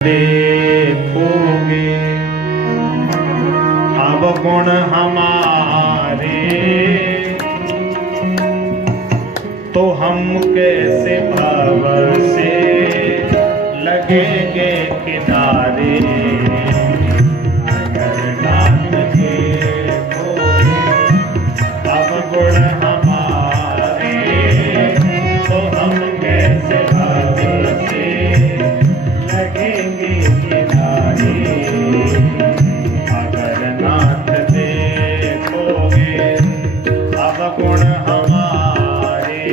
देखोगे अब गुण हमारे तो हम कैसे भव से लगेंगे किनारे। अगर नाथ देखोगे अब गुण हमारे तो हम कैसे भव से लगेंगे किनारे। अगर नाथ देखोगे अब गुण हमारे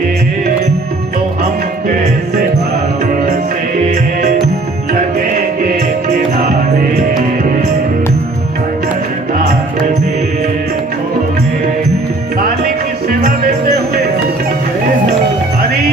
तो हम कैसे भव से लगेंगे किनारे। अगर नाथ देखोगे काली की सेवा देते हुए हरि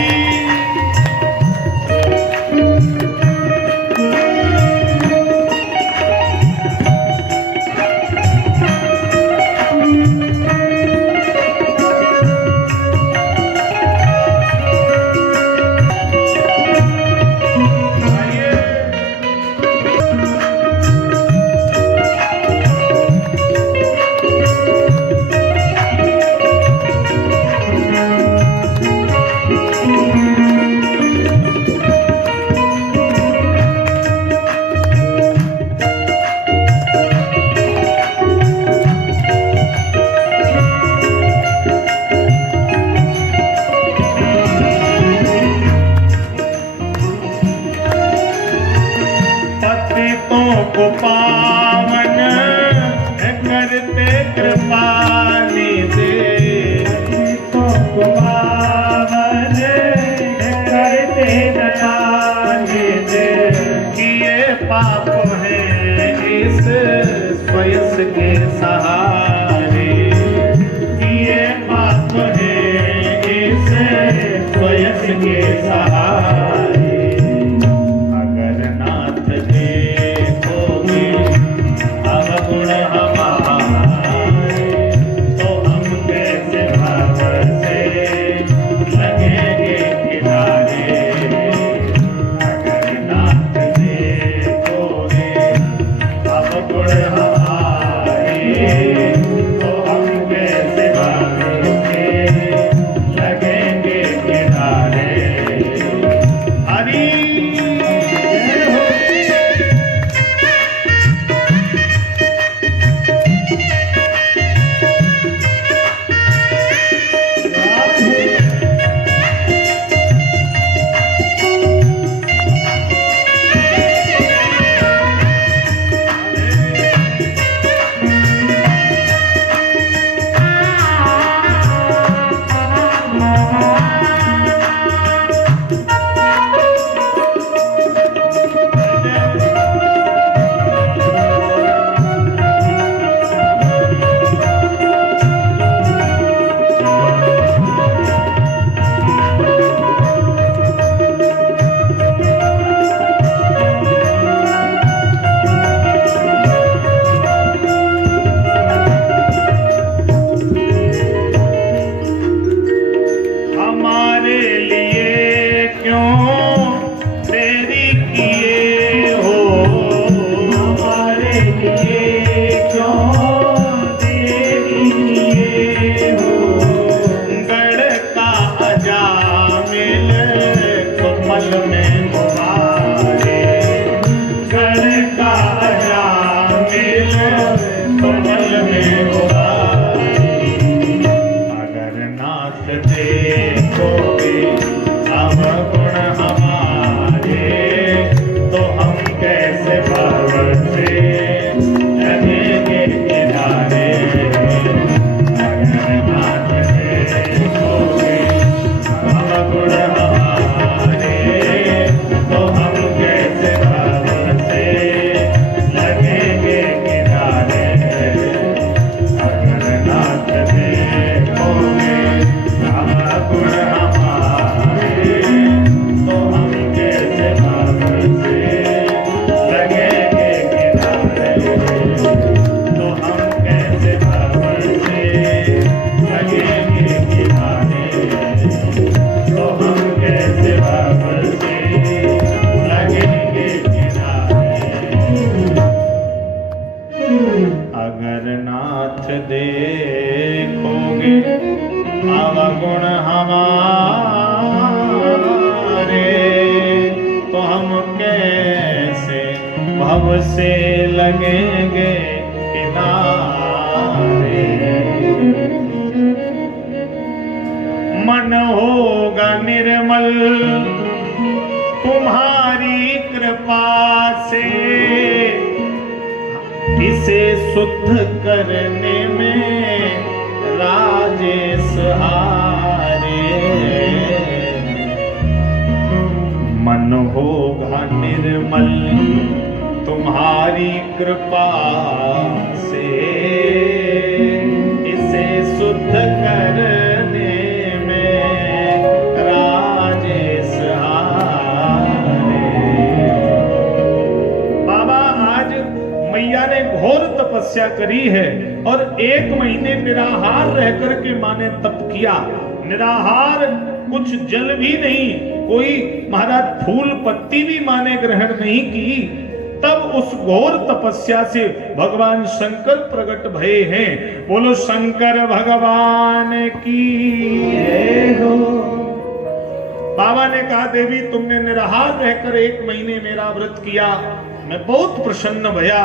को पावन करते कृपा निधे तो पावन करते दया निधे। किए पाप हैं इस स्वयं के सहारे। किए पाप हैं इस स्वयं के सहारे। अगर नाथ गुण हमारे देखोगे अवगुण हमारे, तो हम कैसे भव से लगेंगे किनारे। मन होगा निर्मल तुम्हारी कृपा से, इसे शुद्ध करने में राजेश हारे। मन होगा निर्मल तुम्हारी कृपा से, इसे शुद्ध करने में राजेश हारे। बाबा आज मैया ने घोर तपस्या करी है और 1 महीने निराहार रह करके माँ ने तप किया। निराहार, कुछ जल भी नहीं, कोई महाराज फूल पत्ती भी माँ ने ग्रहण नहीं की। तब उस घोर तपस्या से भगवान शंकर प्रकट भये हैं। बोलो शंकर भगवान की जय हो। बाबा ने कहा देवी तुमने निराहार रहकर 1 महीने मेरा व्रत किया, मैं बहुत प्रसन्न भया।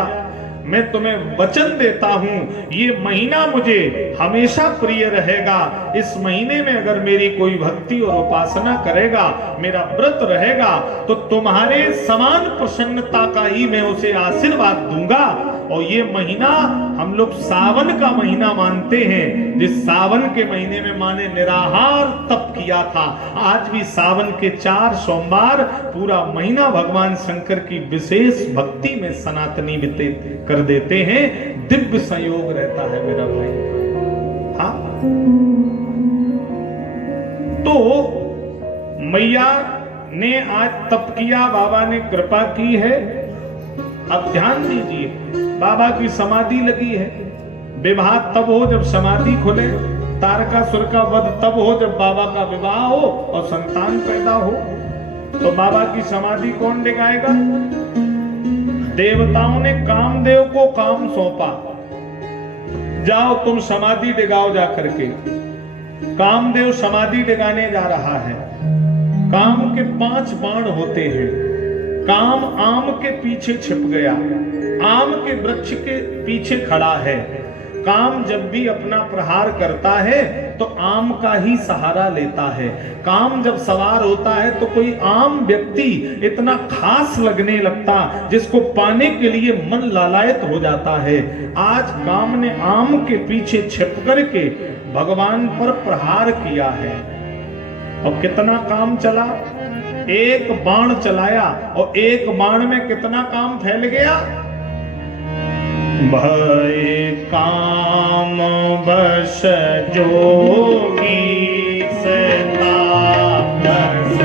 मैं तुम्हें वचन देता हूं ये महीना मुझे हमेशा प्रिय रहेगा। इस महीने में अगर मेरी कोई भक्ति और उपासना करेगा, मेरा व्रत रहेगा, तो तुम्हारे समान प्रसन्नता का ही मैं उसे आशीर्वाद दूंगा। और ये महीना हम लोग सावन का महीना मानते हैं, जिस सावन के महीने में माँ ने निराहार तप किया था। आज भी सावन के 4 सोमवार पूरा महीना भगवान शंकर की विशेष भक्ति में सनातनी व्यतीत कर देते हैं। दिव्य संयोग रहता है मेरा भाई। हाँ, तो मैया ने आज तप किया, बाबा ने कृपा की है। अब ध्यान दीजिए, बाबा की समाधि लगी है। विवाह तब हो जब समाधि खुले, तारकासुर का वध तब हो जब बाबा का विवाह हो और संतान पैदा हो। तो बाबा की समाधि कौन डिगाएगा? देवताओं ने कामदेव को काम सौंपा, जाओ तुम समाधि डिगाओ जा करके। कामदेव समाधि डिगाने जा रहा है। काम के 5 बाण होते हैं। काम आम के पीछे छिप गया, आम के वृक्ष के पीछे खड़ा है। काम जब भी अपना प्रहार करता है तो आम का ही सहारा लेता है। काम जब सवार होता है तो कोई आम व्यक्ति इतना खास लगने लगता जिसको पाने के लिए मन लालायत हो जाता है। आज काम ने आम के पीछे छिप करके भगवान पर प्रहार किया है। और कितना काम चला? 1 बाण चलाया और 1 बाण में कितना काम फैल गया? भय काम बस जोगी सदा बस।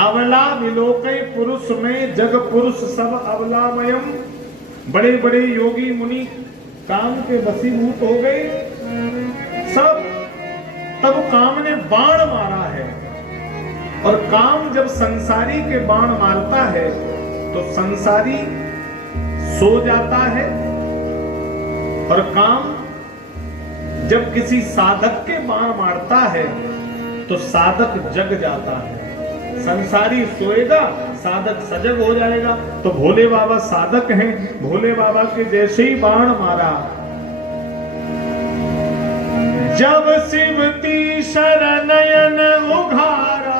अबला विलोकै पुरुष में जग पुरुष सब अबलामयम। बड़े बड़े योगी मुनि काम के वशीभूत हो गए सब। तब काम ने बाण मारा है, और काम जब संसारी के बाण मारता है तो संसारी सो जाता है, और काम जब किसी साधक के बाण मारता है तो साधक जग जाता है। संसारी सोएगा, साधक सजग हो जाएगा। तो भोले बाबा साधक हैं। भोले बाबा के जैसे ही बाण मारा, जब शिवती शरणयन उघारा,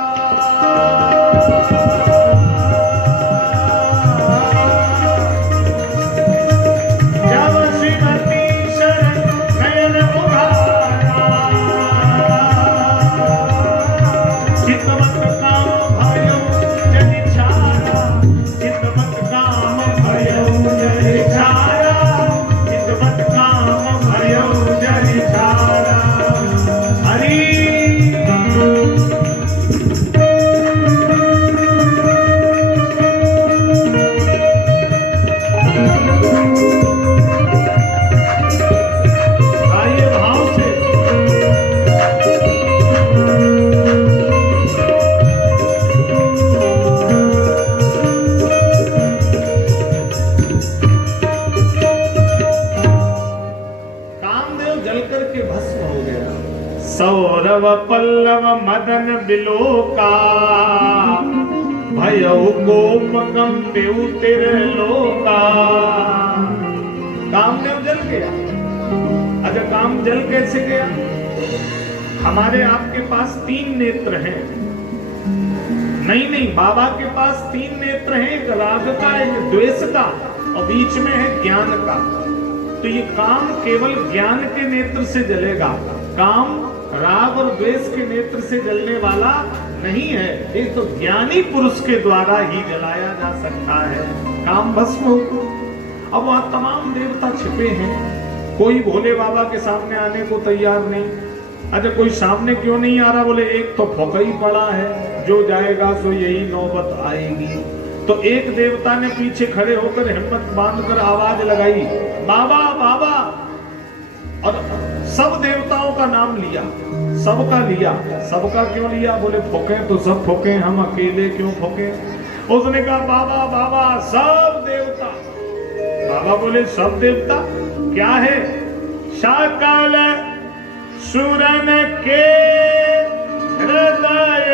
सौरव पल्लव मदन बिलोका, भयउ कोप कंपेउ त्रिलोका। कामदेव जल गया। अच्छा, काम जल कैसे गया? हमारे आपके पास 3 नेत्र हैं। नहीं, बाबा के पास 3 नेत्र हैं, एक राग का, एक द्वेष का और बीच में है ज्ञान का। तो ये काम केवल ज्ञान के नेत्र से जलेगा। काम राग और द्वेष के नेत्र से जलने वाला नहीं है। ये तो ज्ञानी पुरुष के द्वारा ही जलाया जा सकता है। काम भस्म हो। अब वहां तमाम देवता छिपे हैं, कोई भोले बाबा के सामने आने को तैयार नहीं। अच्छा, कोई सामने क्यों नहीं आ रहा? बोले एक तो फोका ही पड़ा है, जो जाएगा सो यही नौबत आएगी। तो एक देवता ने पीछे खड़े होकर हिम्मत बांधकर आवाज लगाई, बाबा बाबा। और सब देवताओं का नाम लिया, सबका लिया। सबका क्यों लिया? बोले फोके तो सब फोके, हम अकेले क्यों फोके? उसने कहा बाबा बाबा सब देवता। बाबा बोले सब देवता क्या है? सकल सुरन के हृदय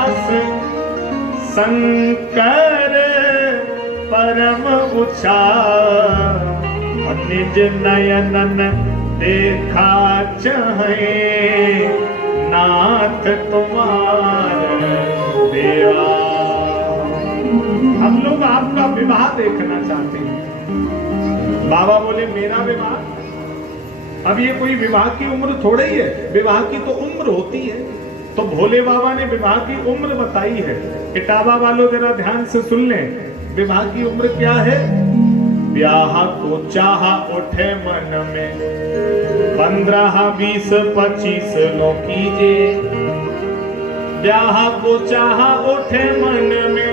अस शंकर परम उचार, निज नयनन देखा चाहे नाथ तुम्हार देवा। हम लोग आपका विवाह देखना चाहते हैं। बाबा बोले मेरा विवाह? अब ये कोई विवाह की उम्र थोड़ी ही है, विवाह की तो उम्र होती है। तो भोले बाबा ने विवाह की उम्र बताई है। इटावा वालों जरा ध्यान से सुन लें, विवाह की उम्र क्या है? ब्याह को चाहा उठे मन में 15, 20, 25 लो कीजिए। ब्याह को चाहा उठे मन में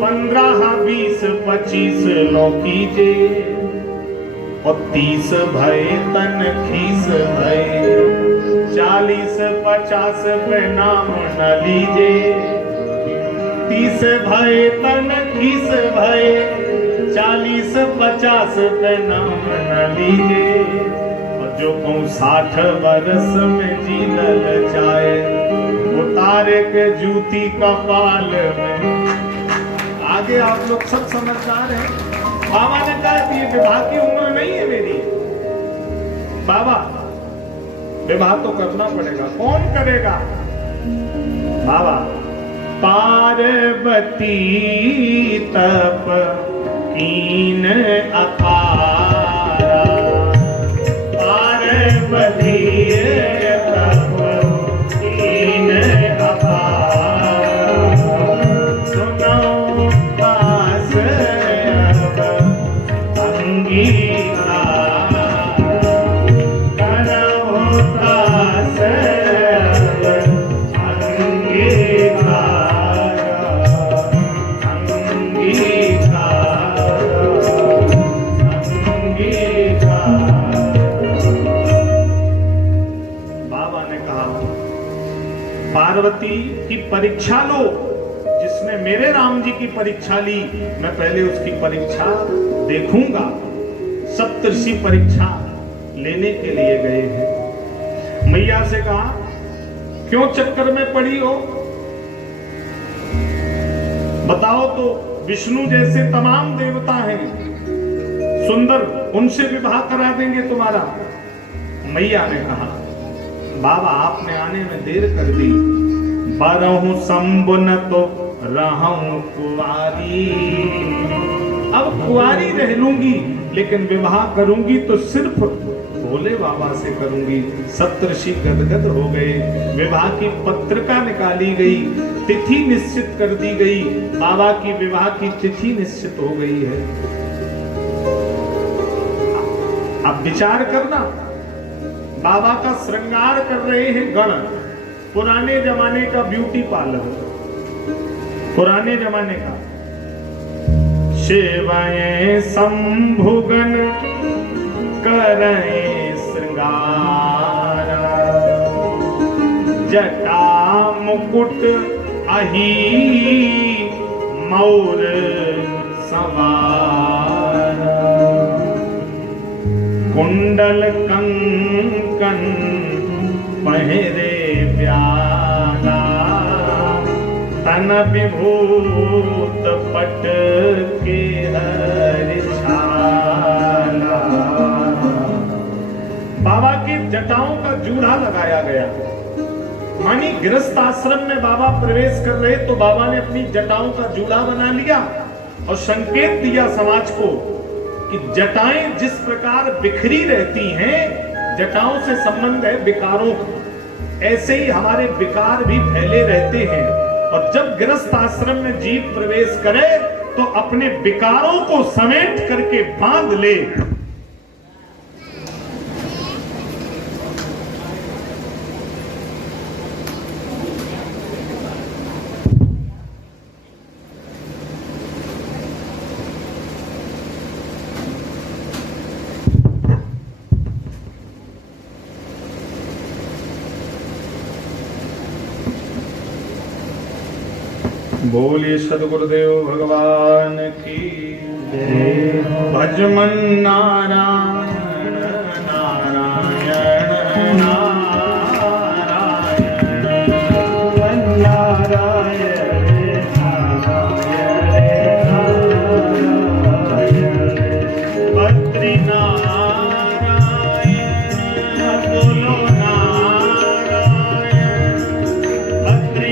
15, 20, 25 लो कीजिए। और 30 भय तन खीस भय, 40, 50 पे नाम न लीजिए। 30 भय तन खीस भय, 40, 50 पे नाम न लीजिए। और जो कहूँ 60 बरस में जीलल जाए, उतारे के जूती कपाल में। आगे आप लोग सब समझदार हैं। बाबा ने कहा ये विवाह की उम्र नहीं है मेरी। बाबा विवाह तो करना पड़ेगा। कौन करेगा? बाबा पार्वती तप कीन अपारा, पार्वती तप कीन अपारा। सुनो पास अब अंगीकार, करो दास अब अंगीकार, बाबा ने कहा पार्वती की परीक्षा लो। जिसने मेरे राम जी की परीक्षा ली, मैं पहले उसकी परीक्षा देखूंगा। सप्तऋषि परीक्षा लेने के लिए गए हैं। मैया से कहा, क्यों चक्कर में पड़ी हो, बताओ तो। विष्णु जैसे तमाम देवता हैं सुंदर, उनसे विवाह करा देंगे तुम्हारा। मैया ने कहा, बाबा आपने आने में देर कर दी, बरहूं संबुन तो रहूं कुंवारी। अब कुंवारी रह लूंगी, लेकिन विवाह करूंगी तो सिर्फ भोले बाबा से करूंगी। सप्तऋषि गदगद हो गए। विवाह की पत्रिका निकाली गई, तिथि निश्चित कर दी गई। बाबा की विवाह की तिथि निश्चित हो गई है। अब विचार करना, बाबा का श्रृंगार कर रहे हैं गण। पुराने जमाने का ब्यूटी पार्लर, पुराने जमाने का। शिवाय शंभुगन करें श्रृंगार, जटा मुकुट अही मौर सवार, कुंडल कंकन पहरे प्याला, तन विभूत पट के हरिछाला। बाबा की जटाओं का जूड़ा लगाया गया। मानी गृहस्थ आश्रम में बाबा प्रवेश कर रहे तो बाबा ने अपनी जटाओं का जूड़ा बना लिया और संकेत दिया समाज को कि जटाएं जिस प्रकार बिखरी रहती हैं, जटाओं से संबंध है विकारों का, ऐसे ही हमारे विकार भी फैले रहते हैं। और जब गृहस्थ आश्रम में जीव प्रवेश करे तो अपने विकारों को समेट करके बांध ले। बोलिए सदगुरुदेव भगवान की जय। भज मन नारायण नारायण नारायण नारायण नारायण बद्री नारायण बोलो नारायण बद्री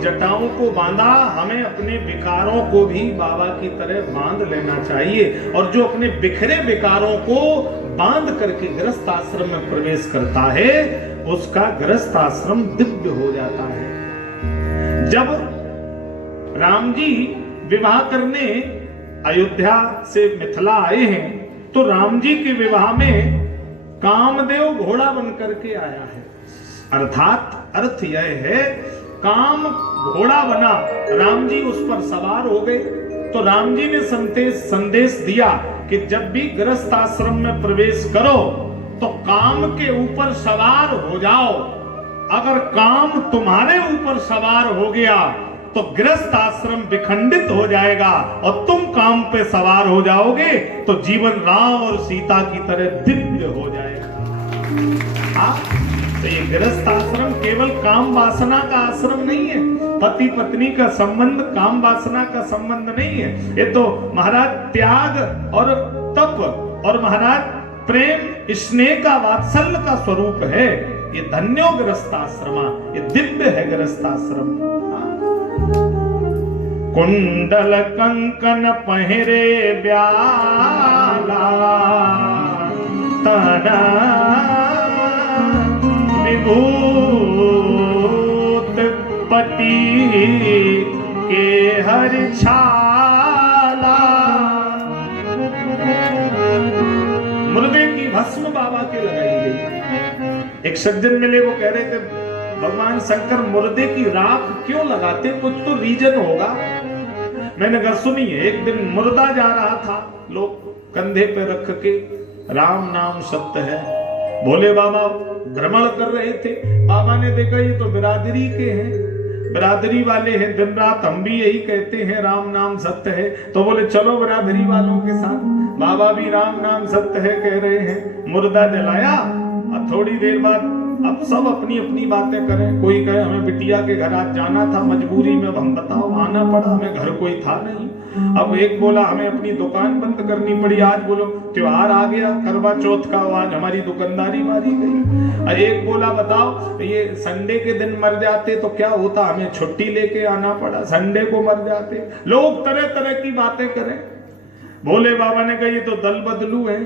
जटाओं को बांधा, हमें अपने विकारों को भी बाबा की तरह बांध लेना चाहिए। और जो अपने बिखरे विकारों को बांध करके गृहस्थ आश्रम में प्रवेश करता है, उसका गृहस्थ आश्रम दिव्य हो जाता है। जब राम जी विवाह करने अयोध्या से मिथिला आए हैं, तो राम जी के विवाह में कामदेव घोड़ा बनकर के आया है। अर्थात अर्थ यह है, काम घोड़ा बना, राम जी उस पर सवार हो गए। तो राम जी ने संदेश दिया कि जब भी गृहस्थ आश्रम में प्रवेश करो तो काम के ऊपर सवार हो जाओ। अगर काम तुम्हारे ऊपर सवार हो गया तो गृहस्थ आश्रम विखंडित हो जाएगा और तुम काम पे सवार हो जाओगे तो जीवन राम और सीता की तरह दिव्य हो जाएगा। तो ये गृहस्थ आश्रम केवल काम वासना का आश्रम नहीं है, पति पत्नी का संबंध काम वासना का संबंध नहीं है। ये तो महाराज त्याग और तप और महाराज प्रेम स्नेह का वात्सल्य का स्वरूप है। ये धन्यो गृहस्थाश्रमा, ये दिव्य है गृहस्थाश्रम। कुंडल कंकन पहिरे ब्याला तना विभूत पति के हर छाला। मुर्दे की भस्म बाबा के लगाई गई। एक सज्जन मिले, वो कह रहे थे भगवान शंकर मुर्दे की राख क्यों लगाते, कुछ तो रीजन होगा। मैंने कहा सुनिए, एक दिन मुर्दा जा रहा था, लोग कंधे पे रख के राम नाम सत्य है, भोले बाबा भ्रमण कर रहे थे। बाबा ने देखा ये तो बिरादरी के हैं, बिरादरी वाले हैं, दिन रात हम भी यही कहते हैं राम नाम सत्य है, तो बोले चलो बिरादरी वालों के साथ। बाबा भी राम नाम सत्य है कह रहे हैं। मुर्दा जलाया और थोड़ी देर बाद अब सब अपनी अपनी बातें करें। कोई कहे हमें बिटिया के घर आज जाना था मजबूरी में, हम बताओ आना पड़ा, हमें घर कोई था नहीं। अब एक बोला हमें अपनी दुकान बंद करनी पड़ी, आज बोलो त्योहार आ गया करवा चौथ का, आज हमारी दुकानदारी मारी गई। और एक बोला बताओ ये संडे के दिन मर जाते तो क्या होता, हमें छुट्टी लेके आना पड़ा, संडे को मर जाते। लोग तरह तरह की बातें करें। भोले बाबा ने कहा ये तो दल बदलू है,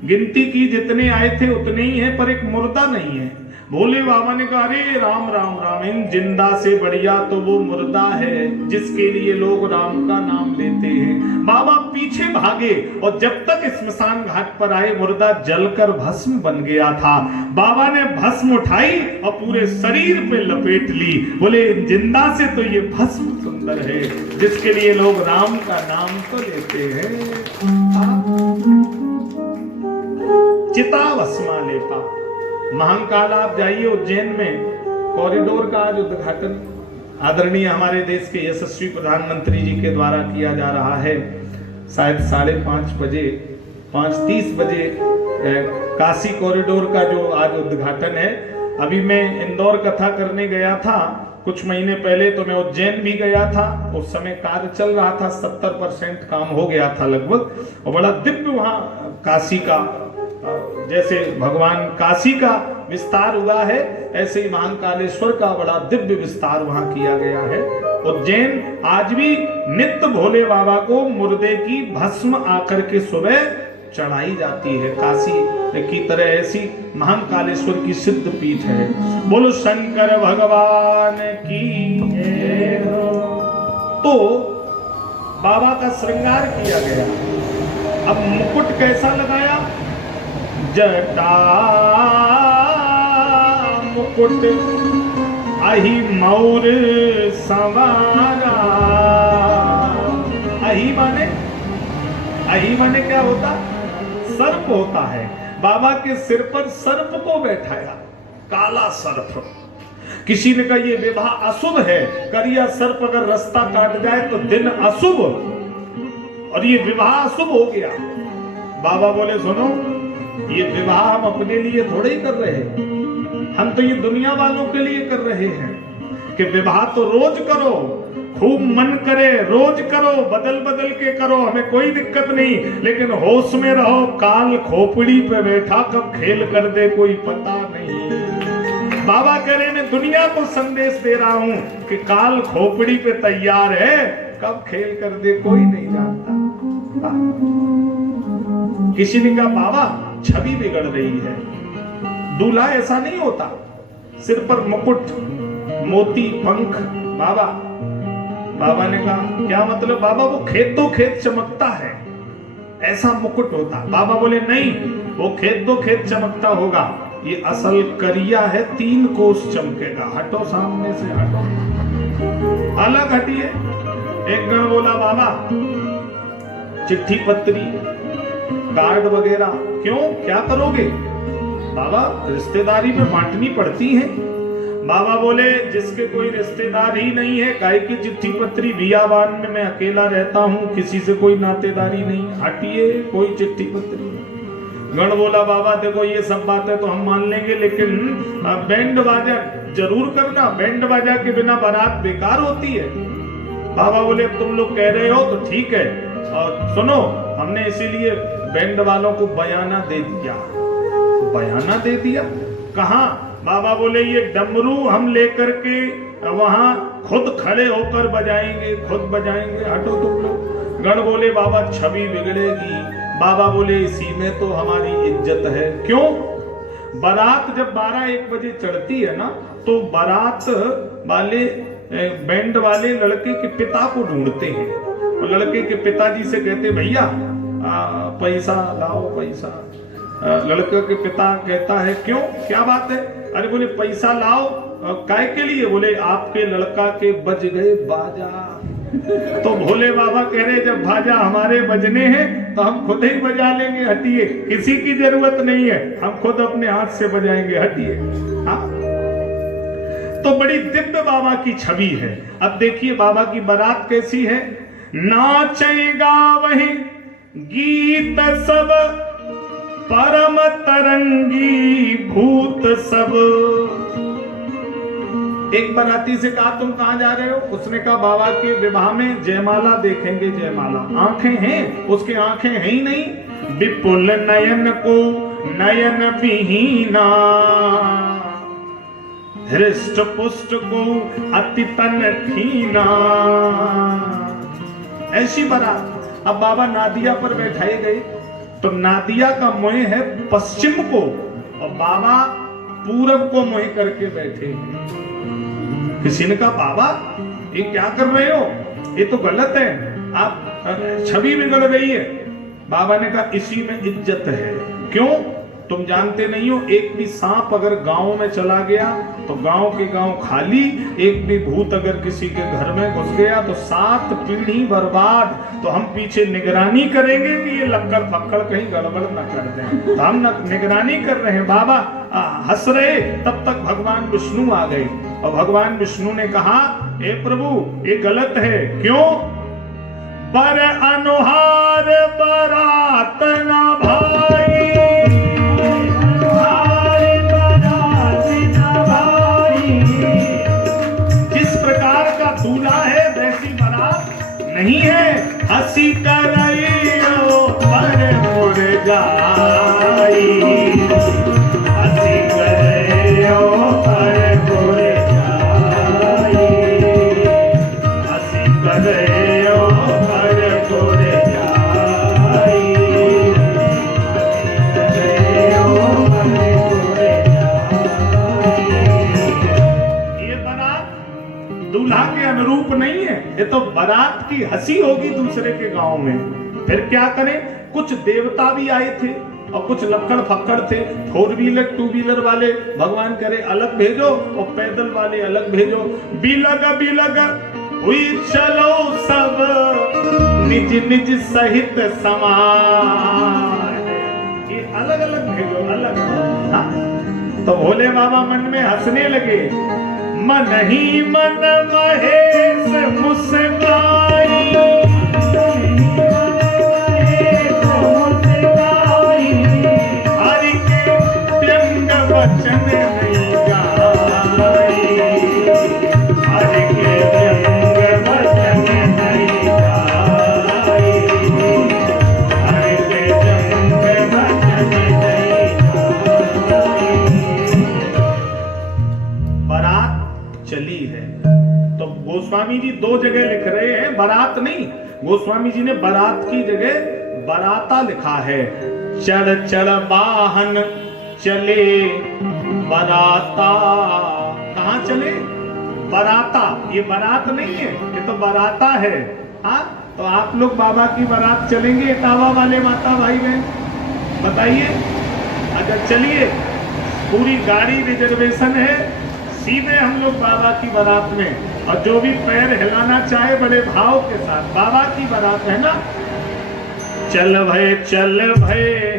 गिनती की जितने आए थे उतने ही हैं, पर एक मुर्दा नहीं है। भोले बाबा ने कहा अरे राम राम राम, इन जिंदा से बढ़िया तो वो मुर्दा है जिसके लिए लोग राम का नाम लेते हैं। बाबा पीछे भागे और जब तक स्मशान घाट पर आए मुर्दा जलकर भस्म बन गया था। बाबा ने भस्म उठाई और पूरे शरीर पे लपेट ली। बोले जिंदा से तो ये भस्म सुंदर है जिसके लिए लोग राम का नाम तो लेते हैं। चिता भस्मा लेपा। महाकाल आप जाइए उज्जैन में, कॉरिडोर का आज उद्घाटन आदरणीय हमारे देश के यशस्वी प्रधानमंत्री जी के द्वारा किया जा रहा है। शायद 5:30 बजे 5:30 बजे काशी कॉरिडोर का जो आज उद्घाटन है। अभी मैं इंदौर कथा करने गया था कुछ महीने पहले, तो मैं उज्जैन भी गया था। उस समय कार्य चल रहा था, 70% काम हो गया था लगभग, और बड़ा दिव्य वहां काशी का, जैसे भगवान काशी का विस्तार हुआ है ऐसे ही महाकालेश्वर का बड़ा दिव्य विस्तार वहां किया गया है। उज्जैन आज भी नित्य भोले बाबा को मुर्दे की भस्म आकर के सुबह चढ़ाई जाती है। काशी की तरह ऐसी महाकालेश्वर की सिद्ध पीठ है। बोलो शंकर भगवान की जय हो। तो बाबा का श्रृंगार किया गया। अब मुकुट कैसा लगाया, जटा मुकुट अहि मौर सवारा। अहि माने क्या होता, सर्प होता है। बाबा के सिर पर सर्प को बैठाया, काला सर्प। किसी ने कहा ये विवाह अशुभ है, करिया सर्प अगर रास्ता काट जाए तो दिन अशुभ, और ये विवाह अशुभ हो गया। बाबा बोले सुनो, ये विवाह हम अपने लिए थोड़े ही कर रहे हैं, हम तो ये दुनिया वालों के लिए कर रहे हैं कि विवाह तो रोज करो, खूब मन करे रोज करो, बदल बदल के करो, हमें कोई दिक्कत नहीं, लेकिन होश में रहो, काल खोपड़ी पे बैठा कब खेल कर दे कोई पता नहीं। बाबा कह रहे मैं दुनिया को संदेश दे रहा हूं कि काल खोपड़ी पे तैयार है, कब खेल कर दे कोई नहीं जानता। किसी ने कहा बाबा छवि बिगड़ रही है, दूल्हा ऐसा नहीं होता, सिर पर मुकुट मोती पंख। बाबा ने कहा क्या मतलब बाबा, वो खेतों खेत चमकता है ऐसा मुकुट होता। बाबा बोले नहीं, वो खेत दो खेत चमकता होगा, ये असल करिया है, 3 कोस चमकेगा। हटो सामने से, हटो, अलग हटिए। एक गण बोला बाबा चिट्ठी पत्री कार्ड वगैरह क्यों, क्या करोगे? बाबा रिश्तेदारी में बांटनी पड़ती है। बाबा बोले जिसके कोई रिश्तेदार ही नहीं है, काहे की चिट्ठी पत्री, बियाबान में मैं अकेला रहता हूँ, किसी से कोई नातेदारी नहीं, हटिए, कोई चिट्ठी पत्री। गण बोला बाबा देखो ये सब बातें तो हम मान लेंगे, लेकिन बैंड बाजा जरूर करना, बैंड बाजा के बिना बारात बेकार होती है। बाबा बोले अब तुम लोग कह रहे हो तो ठीक है, और सुनो हमने इसीलिए बैंड वालों को बयाना दे दिया। बयाना दे दिया कहाँ? बाबा बोले ये डमरू हम लेकर के वहां खुद खड़े होकर बजाएंगे, खुद बजाएंगे, हटो तुम लोग। गण बोले बाबा छवि बिगड़ेगी। बाबा बोले इसी में तो हमारी इज्जत है। क्यों? बारात जब 12-1 बजे चढ़ती है ना, तो बारात वाले बैंड वाले लड़के के पिता को ढूंढते हैं और लड़के के पिताजी से कहते भैया पैसा लाओ पैसा। लड़के के पिता कहता है क्यों, क्या बात है? अरे बोले पैसा लाओ काय के लिए? बोले आपके लड़का के बज गए बाजा। तो भोले बाबा कह रहे जब बाजा हमारे बजने हैं तो हम खुद ही बजा लेंगे, हटिए, किसी की जरूरत नहीं है, हम खुद अपने हाथ से बजाएंगे, हटिए। हाँ, तो बड़ी दिव्य बाबा की छवि है। अब देखिए बाबा की बारात कैसी है। नाचेगा वही गीत सब परम तरंगी भूत सब। एक बाराती से कहा तुम कहां जा रहे हो? उसने कहा बाबा के विवाह में जयमाला देखेंगे, जयमाला। आंखें हैं उसके, आंखें हैं ही नहीं। विपुल नयन को नयन विहीना, हृष्ट पुष्ट को अति तन ठीना। ऐसी बारात। अब बाबा नादिया पर बैठाए गए, तो नादिया का मोह है पश्चिम को और बाबा पूरब को मोह करके बैठे हैं। किसी ने कहा बाबा ये क्या कर रहे हो, ये तो गलत है, आप छवि बिगड़ रही है। बाबा ने कहा इसी में इज्जत है। क्यों? तुम जानते नहीं हो, एक भी सांप अगर गांव में चला गया तो गांव के गांव खाली। एक भी भूत अगर किसी के घर में घुस गया तो 7 पीढ़ी बर्बाद। तो हम पीछे निगरानी करेंगे कि ये लक्कड़ फक्कड़ कहीं गड़बड़ न कर दें, तो हम निगरानी कर रहे हैं। बाबा हंस रहे, तब तक भगवान विष्णु आ गए और भगवान विष्णु ने कहा हे प्रभु ये गलत है। क्यों? बर अनुहार बरात ना भाई, जिस प्रकार का दूल्हा है वैसी बारात नहीं है। हंसी कर पर मुरझाई, हंसी कर पर मुरझाई, हंसी कर दूल्हा के अनुरूप नहीं है। ये तो बारात की हंसी होगी दूसरे के गांव में। फिर क्या करें? कुछ देवता भी आए थे और कुछ लक्कड़ फक्कड़ थे। 4 व्हीलर 2 व्हीलर वाले भगवान करे अलग भेजो और पैदल वाले अलग भेजो। बिलग बिलग हुई चलो सब निज निज सहित समान, ये अलग अलग भेजो, अलग। तो भोले बाबा मन में हंसने लगे। मन ही मन महेश मुस्काई, हरि के व्यंग वचन नहीं गाई, हरि के व्यंग वचन नहीं गाई, हरि के व्यंग वचन नहीं गाई। बारात चली है। तो गोस्वामी जी 2 जगह लिख रहे हैं, बारात नहीं। गोस्वामी जी ने बारात की जगह बराता लिखा है। चढ़ चढ़ वाहन चले बराता। कहां चले? बराता। ये बारात नहीं है, ये तो बराता है। हाँ, तो आप लोग बाबा की बारात चलेंगे इटावा वाले माता भाई बहन, बताइए। अच्छा चलिए, पूरी गाड़ी रिजर्वेशन है, सीधे हम लोग बाबा की बारात में। और जो भी पैर हिलाना चाहे बड़े भाव के साथ, बाबा की बारात है ना। चल भय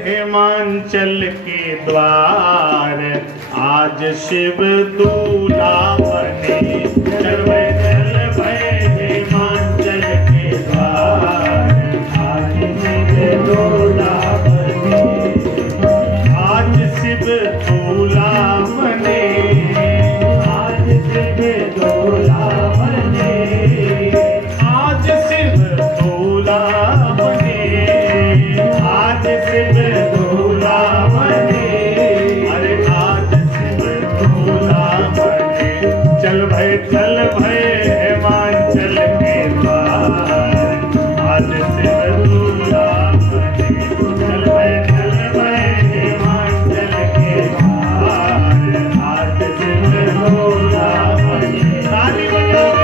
हिमांचल के द्वार, आज शिव दूल्हा बने। चल भय हिमांचल के द्वार, आज शिव दूल्हा बने। आज शिव दूल्हा बने, आज शिव दूल्हा बने, अरे आज शिव दूल्हा बने। चल भाई हिमाचल के द्वार, आज शिव दूल्हा बने। चल भाई हिमाचल के द्वार, आज शिव दूल्हा बने। ताली बजाओ।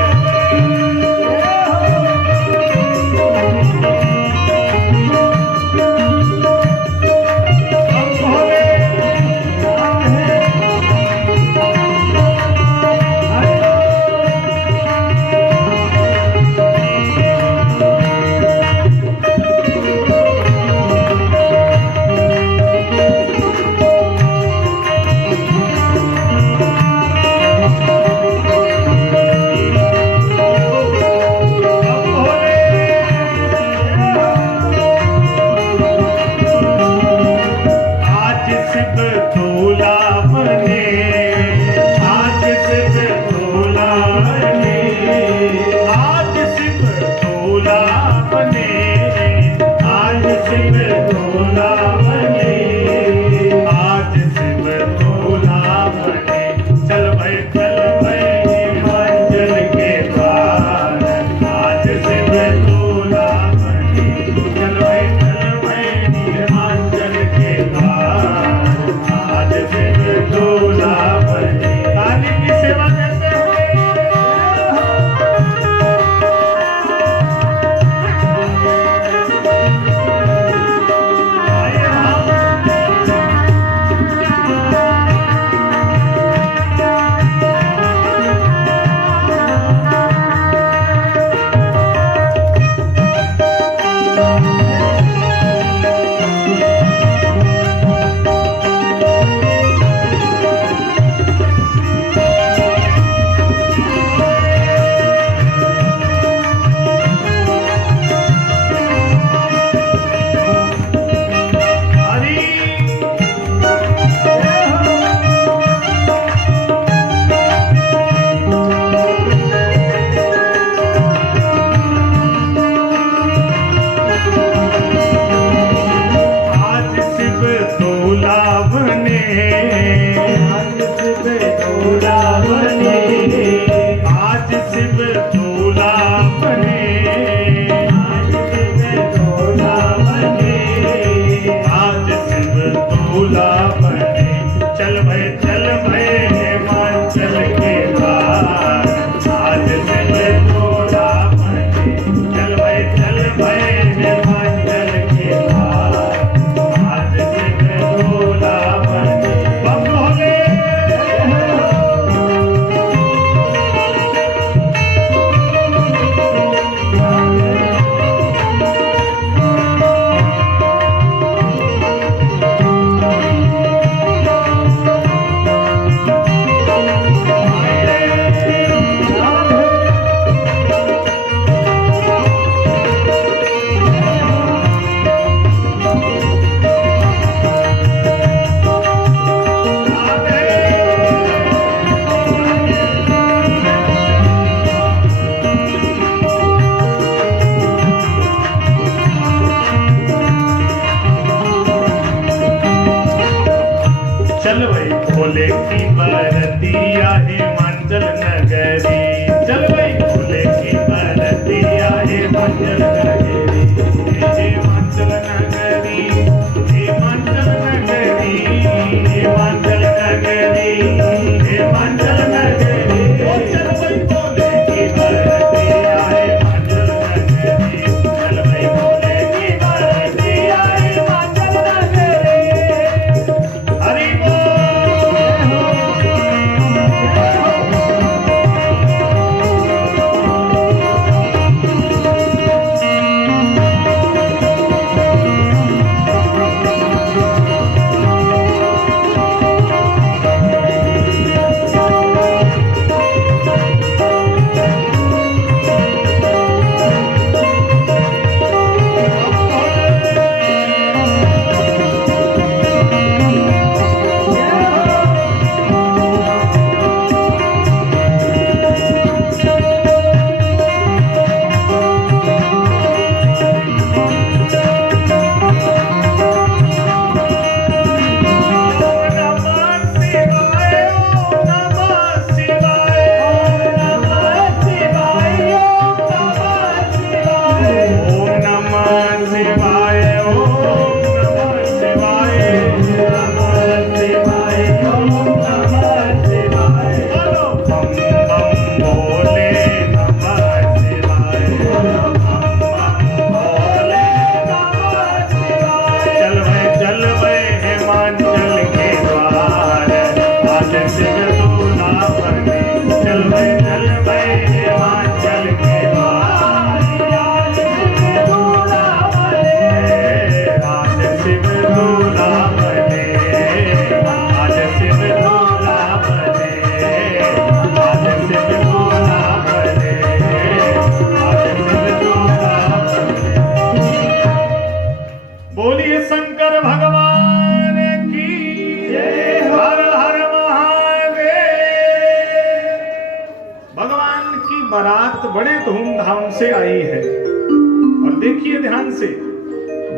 बारात बड़े धूमधाम से आई है। और देखिए ध्यान से,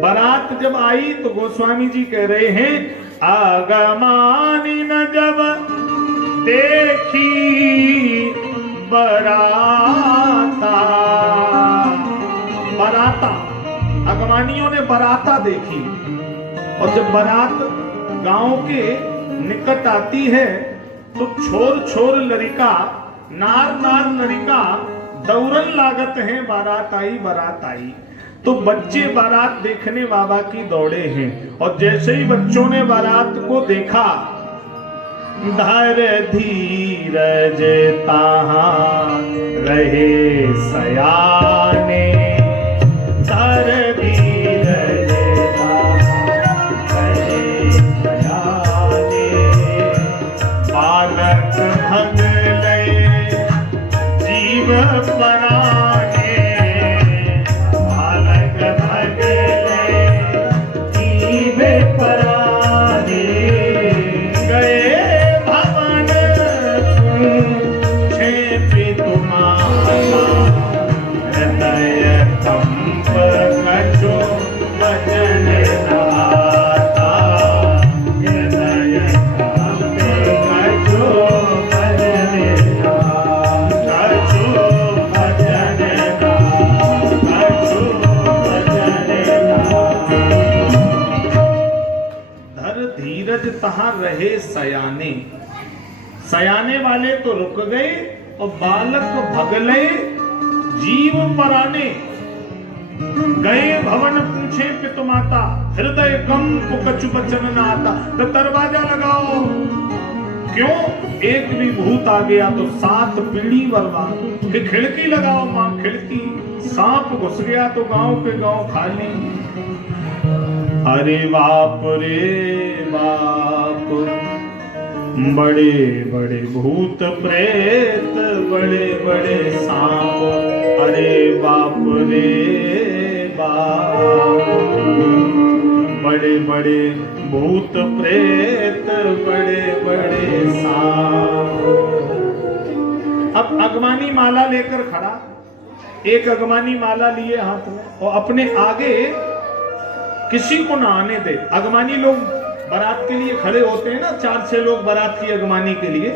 बारात जब आई तो गोस्वामी जी कह रहे हैं, आगमानी न जब देखी बराता, बराता अगमानियों ने बराता देखी। और जब बारात गांव के निकट आती है तो छोर छोर लड़का, नार नार लड़का दौड़न लागत है, बारात आई बारात आई। तो बच्चे बारात देखने बाबा की दौड़े हैं। और जैसे ही बच्चों ने बारात को देखा, धर धीरज ताहां रहे सयाने, धर धीरज ताहां रहे सयाने, बालक भग लय जीव पराने, बालक भग लय जीव पराने, गए तहां रहे सयाने, सयाने वाले तो रुक गए और बालक भगले जीव पराने, गए भवन पूछे पितु माता, हृदय कंप कछु बचन न आता। तो दरवाजा लगाओ, क्यों? एक भी भूत आ गया तो 7 पीढ़ी बर्बाद। कि खिड़की लगाओ मां, खिड़की, सांप घुस गया तो गांव के गांव खाली। अरे बाप रे बाप, बड़े बड़े भूत प्रेत, बड़े बड़े सांप, अरे बाप रे बाप, बड़े बड़े भूत प्रेत, बड़े बड़े सांप। अब अगमानी माला लेकर खड़ा, एक अगमानी माला लिए हाथ में और अपने आगे किसी को ना आने दे। अगमानी लोग बारात के लिए खड़े होते हैं ना, 4-6 लोग बारात की अगमानी के लिए,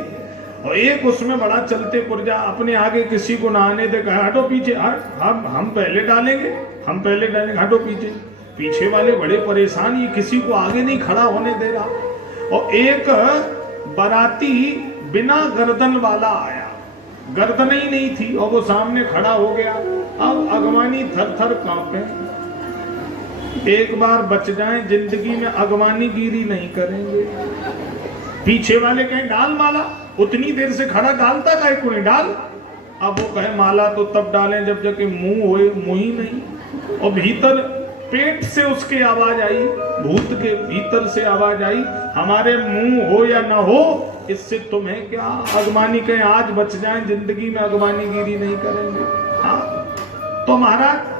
और एक उसमें बड़ा चलते पुर्जा अपने आगे किसी को ना आने दे, कहा हटो पीछे, हम पहले डालेंगे, हम पहले डालेंगे, हटो पीछे। पीछे वाले बड़े परेशान, ये किसी को आगे नहीं खड़ा होने दे रहा। और एक बाराती बिना गर्दन वाला आया, गर्दन ही नहीं थी और वो सामने खड़ा हो गया। अब अगवानी थर थर कांपे। एक बार बच जाएं जिंदगी में, अगवानी गिरी नहीं करेंगे। पीछे वाले कहें डाल माला, उतनी देर से खड़ा, डालता काहे को नहीं, डाल। अब वो कहे माला तो तब डालें जब जाके मुंह होए, मुंह ही नहीं। और भीतर पेट से उसकी आवाज आई, भूत के भीतर से आवाज आई, हमारे मुंह हो या ना हो इससे तुम्हें क्या। अगवानी कहे आज बच जाएं जिंदगी में, अगवानी गिरी नहीं करेंगे। हाँ तो महाराज,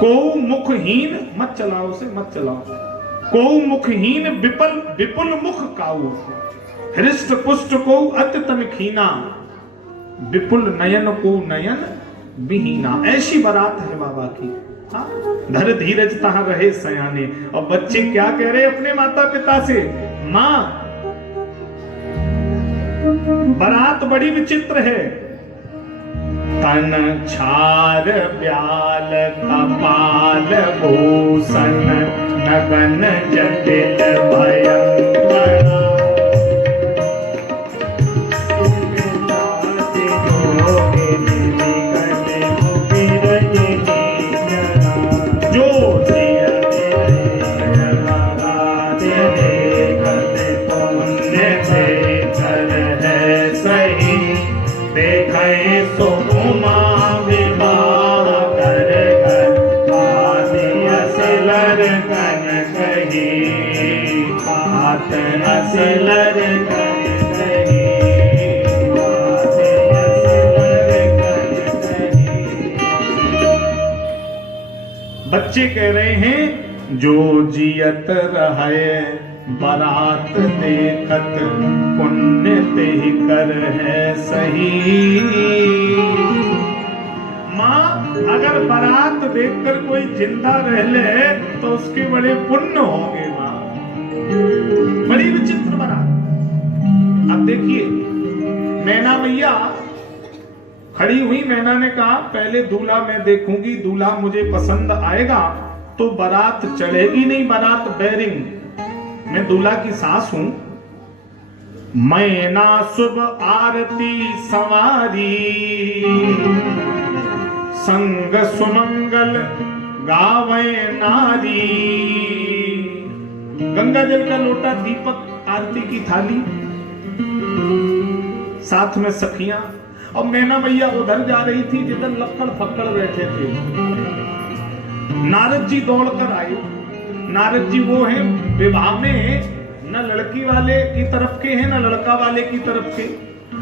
को मुखहीन मत चलाओ उसे, मत चलाओ। को मुखहीन विपुल विपुल मुख काऊ, हृष्ट पुष्ट को अत्यतम खीना, विपुल नयन को नयन विहीना। ऐसी बारात है बाबा की। हाँ? धर धीरज तहां रहे सयाने। और बच्चे क्या कह रहे अपने माता पिता से, मां बारात बड़ी विचित्र है। तन छार ब्याल कपाल भूषण, नगन जटिल भयंकर, बच्चे कह रहे हैं जो जियत रहे बारात देखत, पुण्य ते कर है सही। अगर बारात देखकर कोई जिंदा रह ले तो उसके बड़े पुण्य होंगे मां। बड़ी विचित्र बारात। अब देखिए मैना मैया खड़ी हुई। मैना ने कहा पहले दूल्हा मैं देखूंगी, दूल्हा मुझे पसंद आएगा तो बारात चढ़ेगी नहीं, बारात बैरिंग। मैं दूल्हा की सास हूं। मैना शुभ आरती संवारी, संग सुमंगल गावे नारी। गंगा जल का लोटा, दीपक, आरती की थाली, साथ में सखियां। और मैना मैया उधर जा रही थी जिधर लक्कड़ फक्कड़ बैठे थे। नारद जी दौड़कर आए। नारद जी वो हैं विवाह में न लड़की वाले की तरफ के हैं न लड़का वाले की तरफ के,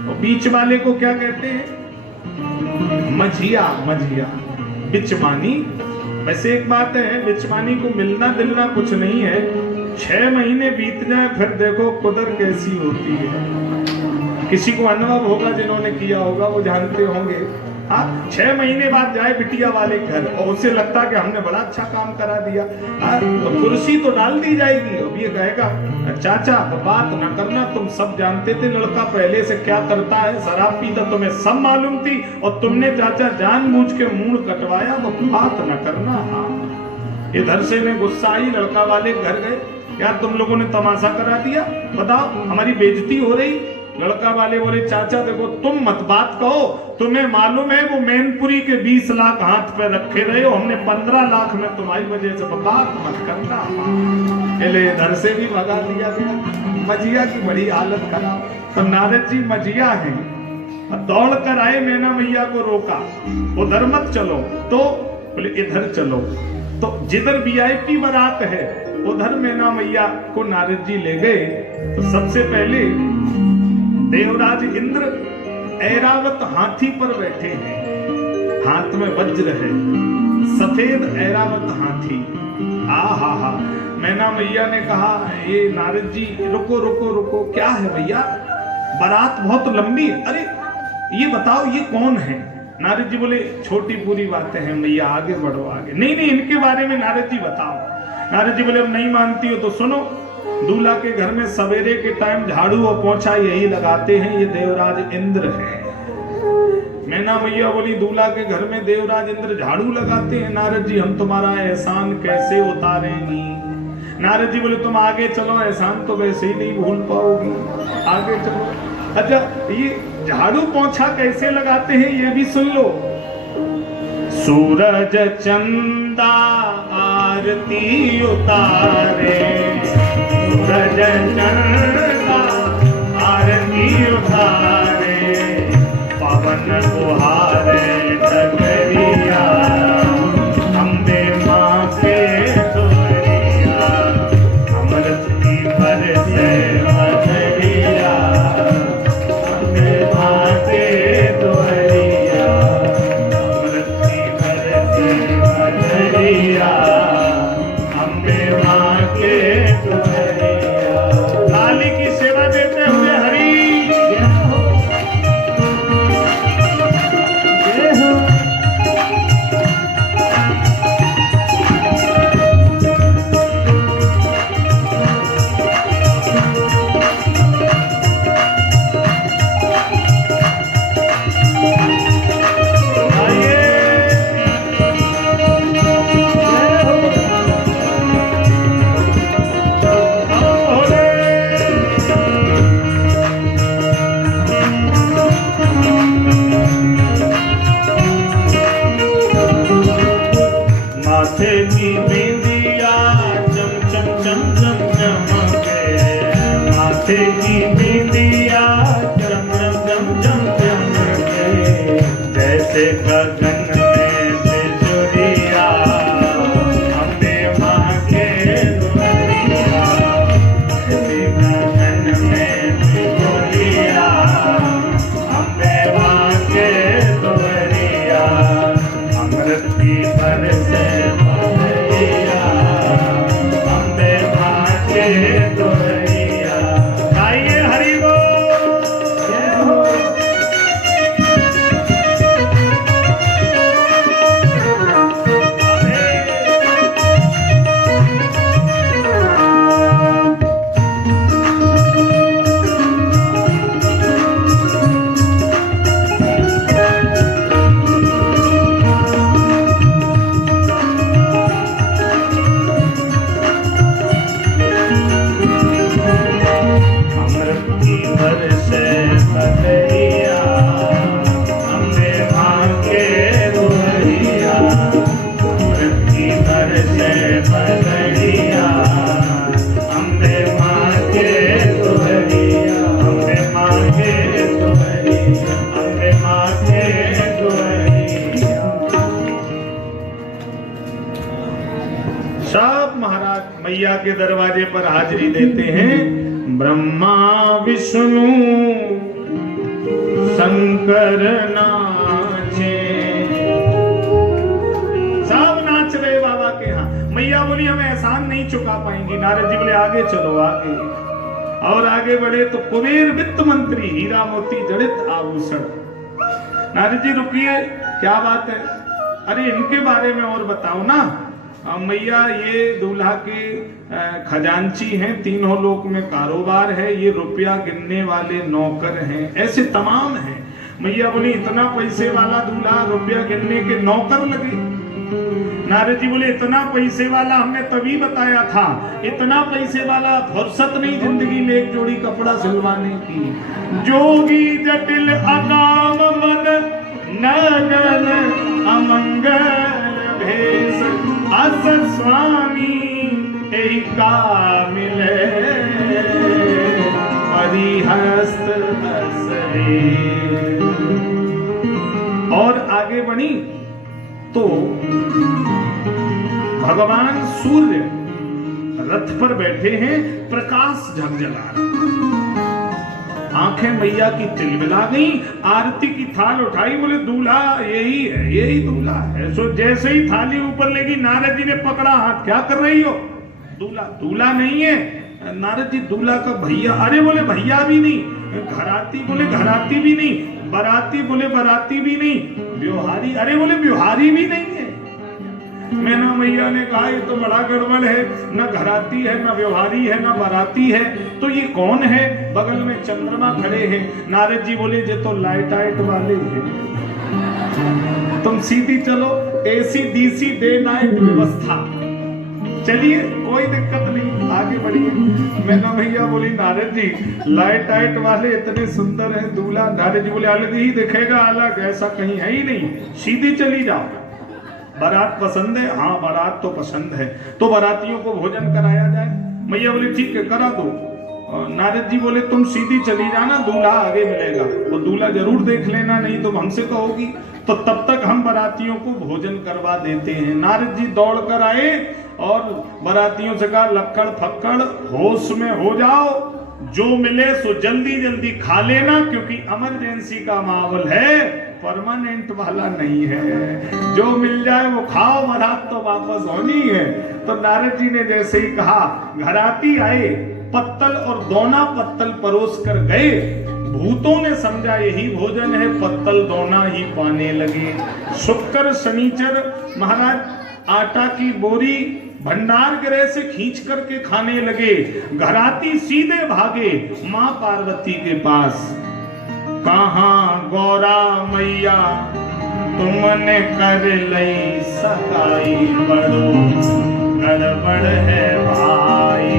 और बीच वाले को क्या कहते हैं? मझिया। मझिया बिचवानी। वैसे एक बात है, बिचवानी को मिलना दिलना कुछ नहीं है। 6 महीने बीत जाए फिर देखो कुदर कैसी होती है। किसी को अनुभव होगा, जिन्होंने किया होगा वो जानते होंगे। हाँ, 6 महीने बाद जाए बिटिया वाले घर और उसे लगता कि हमने बड़ा अच्छा काम करा दिया। तो कुर्सी तो डाल दी जाएगी। अब ये कहेगा चाचा बात ना करना, तुम सब जानते थे लड़का पहले से क्या करता है, शराब पीता, तुम्हें सब मालूम थी और तुमने चाचा जानबूझ के मुंह कटवाया, वो बात ना करना। हाँ, इधर से मैं गुस्सा आई, लड़का वाले घर गए। यार तुम लोगों ने तमाशा करा दिया, बताओ हमारी बेइज्जती हो रही। लड़का वाले बोले चाचा देखो तुम मत बात कहो, तुम्हें मालूम है वो मैनपुरी के 20 लाख हाथ पे रखे रहे हो, हमने 15 लाख में तुम्हारी वजह से, बात मत करना। इधर से भी भगा दिया गया। मजिया की बड़ी हालत खराब। तो नारद जी मजिया है, दौड़ कर आए, मैना मैया को रोका, उधर मत चलो, तो बोले इधर चलो। तो जिधर वीआईपी बारात है उधर मैना मैया को नारद जी ले गए। तो सबसे पहले देवराज इंद्र ऐरावत हाथी पर बैठे हैं, हाथ में वज्र है, सफेद ऐरावत हाथी। हा। मैना मैया ने कहा ये नारद जी रुको रुको रुको, क्या है भैया, बारात बहुत लंबी है। अरे ये बताओ ये कौन है? नारद जी बोले छोटी पूरी बातें हैं मैया, आगे बढ़ो आगे। नहीं इनके बारे में नारद जी बताओ। नारद जी बोले अब नहीं मानती हो तो सुनो, दूल्हा के घर में सवेरे के टाइम झाड़ू और पोंछा यही लगाते हैं, ये देवराज इंद्र है। मैना मैया बोली दूल्हा के घर में देवराज इंद्र झाड़ू लगाते हैं? नारद जी हम तुम्हारा एहसान कैसे उतारेंगी? नारद जी बोले तुम आगे चलो, एहसान तो वैसे ही नहीं भूल पाओगी, आगे चलो। अच्छा ये झाड़ू पोंछा कैसे लगाते हैं ये भी सुन लो। सूरज चंदा आरती उतारे, सूरज चंदा आरती उतारे, पवन बुहारे डगरिया, अम्बे माँ के दुआरिया, अमृत की बरसे बदरिया, अम्बे माँ के दुआरिया, अमृत की बरसे बदरिया, अम्बे माँ के दुआरिया। काली की सेवा देते हुए हरि के दरवाजे पर हाजिरी देते हैं। ब्रह्मा विष्णु शंकर नाचे, सब नाच रहे बाबा के यहाँ। मैया बोली हमें एहसान नहीं चुका पाएंगी। नारद जी बोले आगे चलो आगे। और आगे बढ़े तो कुबेर वित्त मंत्री, हीरा मोती जड़ित आभूषण। नारद जी रुकिए, क्या बात है? अरे इनके बारे में और बताओ ना। मैया ये दूल्हा के खजांची हैं, तीनों लोक में कारोबार है, ये रुपया गिनने वाले नौकर हैं, ऐसे तमाम हैं। मैया बोली इतना पैसे वाला दूल्हा, रुपया गिनने के नौकर लगे। नारद जी बोले इतना पैसे वाला हमने तभी बताया था, इतना पैसे वाला फुर्सत नहीं जिंदगी में एक जोड़ी कपड़ा सिलवाने की। जोगी जटिल अकाम मन नगन अमंगल भेष, अस स्वामी एहि का मिले परिहस्त हसरे। और आगे बढ़ी तो भगवान सूर्य रथ पर बैठे हैं, प्रकाश झगझगा रहा। आंखें मैया की तिलमिला गई, आरती की थाल उठाई, बोले दूल्हा यही है, यही दूल्हा है। सो जैसे ही थाली ऊपर लेगी नारद जी ने पकड़ा हाथ, क्या कर रही हो? दूल्हा दूल्हा नहीं है। नारद जी दूल्हा का भैया, अरे बोले भैया भी नहीं, घराती बोले घराती भी नहीं, बराती बोले बराती भी नहीं, व्यवहारी, अरे बोले व्यवहारी भी नहीं है। मैना मैया ने कहा ये तो बड़ा गड़बड़ है, ना घराती है, ना व्यवहारी है, ना बराती है, तो ये कौन है? बगल में चंद्रमा खड़े हैं। नारद जी बोले ये तो लाइट आइट वाले हैं, तुम सीधी चलो, एसी डीसी डे नाइट व्यवस्था, चलिए कोई दिक्कत नहीं, आगे बढ़िए। मैना भैया बोली नारद जी लाइट आइट वाले इतने सुंदर हैं दूल्हा। नारद जी बोले अलग ही दिखेगा, अलग ऐसा कहीं है ही नहीं, सीधी चली जाओ। बारात पसंद है? हाँ बारात तो पसंद है, तो बारातियों को भोजन कराया जाए। मैया बोली ठीक है करा दो। नारद जी बोले तुम सीधी चली जाना, दूल्हा आगे मिलेगा, वो दूल्हा जरूर देख लेना, नहीं तो हमसे कहोगी। तो तब तक हम बारातियों को भोजन करवा देते हैं। नारद जी दौड़ कर आए और बारातियों से कहा लक्कड़ फक्कड़ होश में हो जाओ, जो मिले सो जल्दी जल्दी खा लेना, क्योंकि इमरजेंसी का माहौल है, परमानेंट वाला नहीं है। जो मिल जाए वो खाओ, बारात तो वापस होनी है। तो नारद जी ने जैसे ही कहा, घराती आए, पत्तल और दोना पत्तल परोस कर गए। भूतों ने समझा यही भोजन है, पत्तल दोना ही पाने लगे। शुक्र शनिचर महाराज आटा की बोरी भंडार गृह से खींच करके खाने लगे। घराती सीधे भागे मां पार्वती के पास। कहाँ गौरा मैया तुमने कर लई सकाई, बड़ो गड़बड़ है भाई।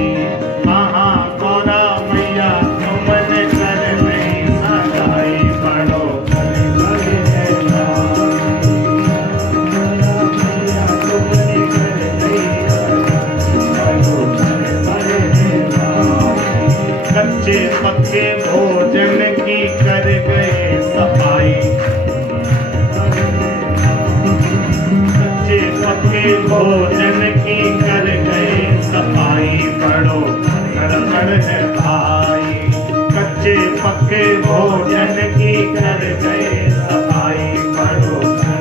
कहाँ गौरा मैया तुमने कर लई सकाई, बड़ो गड़बड़ है भाई। तुमने कर लई बड़ो गड़बड़ है भाई। कच्चे पक्के भोजन की कर गए सफाई, कच्चे पक्के भोजन की कर गए सफाई, बड़ो गड़बड़ है भाई। कच्चे पक्के भोजन की कर गए सफाई, बड़ो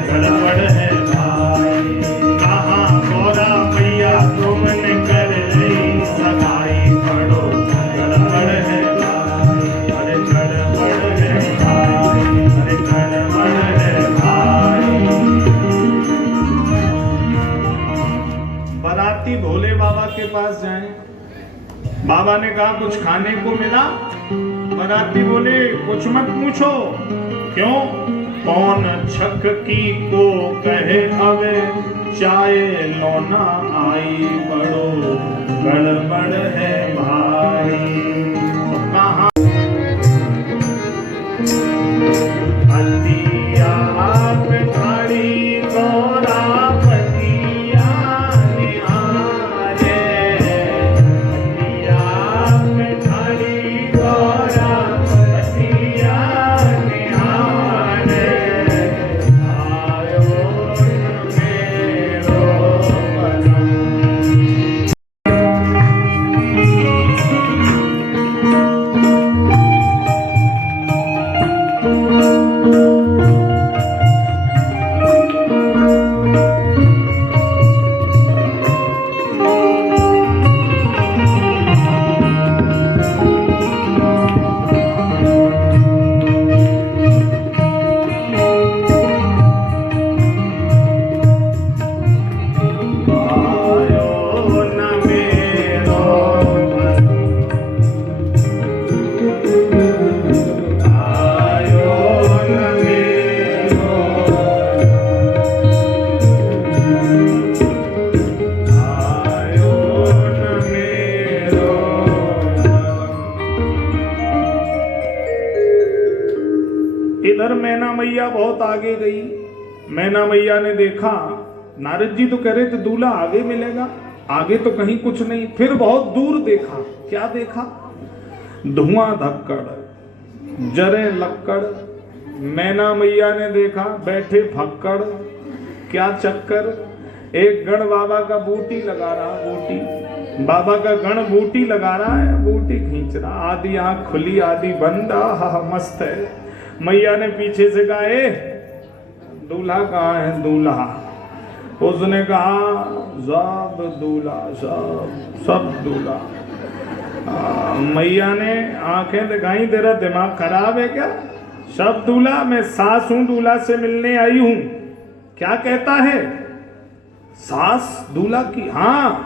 गड़बड़ है भाई। कहाँ गौरा मैया तुमने कर ली सफाई, बड़ो गड़बड़ है भाई। अरे गड़बड़ है भाई, अरे गड़बड़ है भाई। बाराती भोले बाबा के पास जाएं। बाबा ने कहा कुछ खाने को मिला? बाराती बोले कुछ मत पूछो। क्यों? कौन छक की को कहे अवे चाय लोना आई, बड़ो गड़बड़ है भाई। कहाँ हल्दिया पे खड़ी गौरा पतिया निहारे, हल्दिया पे खड़ी गौरा पतिया निहारे। आयो मेरो पलम आगे गई। मैना मैया ने देखा, नारद जी तो कह रहे थे दूल्हा आगे मिलेगा, आगे तो कहीं कुछ नहीं। फिर बहुत दूर देखा, क्या देखा? धुआं धक्कड़, जरे लक्कड़। मैना मैया ने देखा बैठे फक्कड़, क्या चक्कर? एक गण बाबा का बूटी लगा रहा, बूटी बाबा का गण बूटी लगा रहा है, बूटी खींच रहा, आधी आंख खुली आधी बंद। हा मस्त है। मैया ने पीछे से कहा, ए दूल्हा कहाँ है? दूल्हा। उसने कहा सब दूल्हा, सब दूल्हा। मैया ने आंखें दिखाई, तेरा दिमाग खराब है क्या? सब दूल्हा? मैं सास हूं, दूल्हा से मिलने आई हूं। क्या कहता है? सास दूल्हा की? हाँ।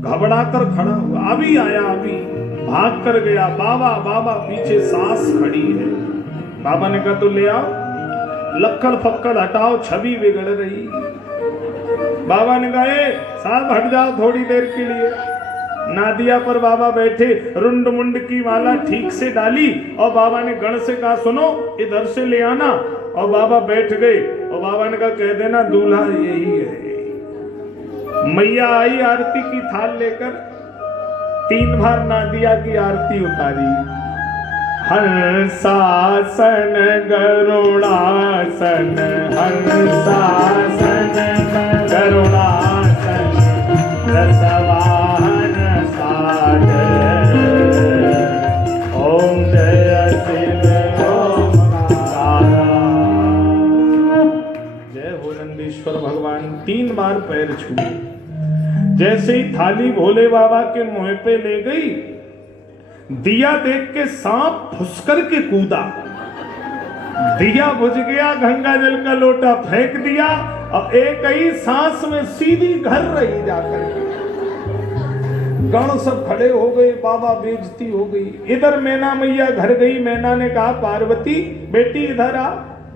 घबरा कर खड़ा हुआ, अभी आया, अभी भाग कर गया। बाबा बाबा, पीछे सास खड़ी है। बाबा ने कहा तो ले आओ, लक्कड़ फक्कड़ हटाओ, छवि बिगड़ रही। बाबा ने कहा साहब हट जाओ थोड़ी देर के लिए। नादिया पर बाबा बैठे, रुंड मुंड की माला ठीक से डाली और बाबा ने गण से कहा सुनो इधर से ले आना। और बाबा बैठ गए और बाबा ने कहा कह देना दूल्हा यही है। मैया आई आरती की थाल लेकर, 3 बार नादिया की आरती उतारी। हंसासन गरुड़ासन, हंसासन गरुड़ासन, रसवाहन साज, ओम जय शिव ओमकारा। जय हो नंदीश्वर भगवान। 3 बार पैर छुए। जैसे ही थाली भोले बाबा के मुंह पे ले गई, दिया देख के सांप फुसकर के कूदा। दिया बुझ गया, गंगा जल का लोटा फेंक दिया और एक ही सांस में सीधी घर रही जाकर के। गण सब खड़े हो गए, बाबा बेइज्जती हो गई। इधर मैना मैया घर गई। मैना ने कहा पार्वती बेटी इधर आ।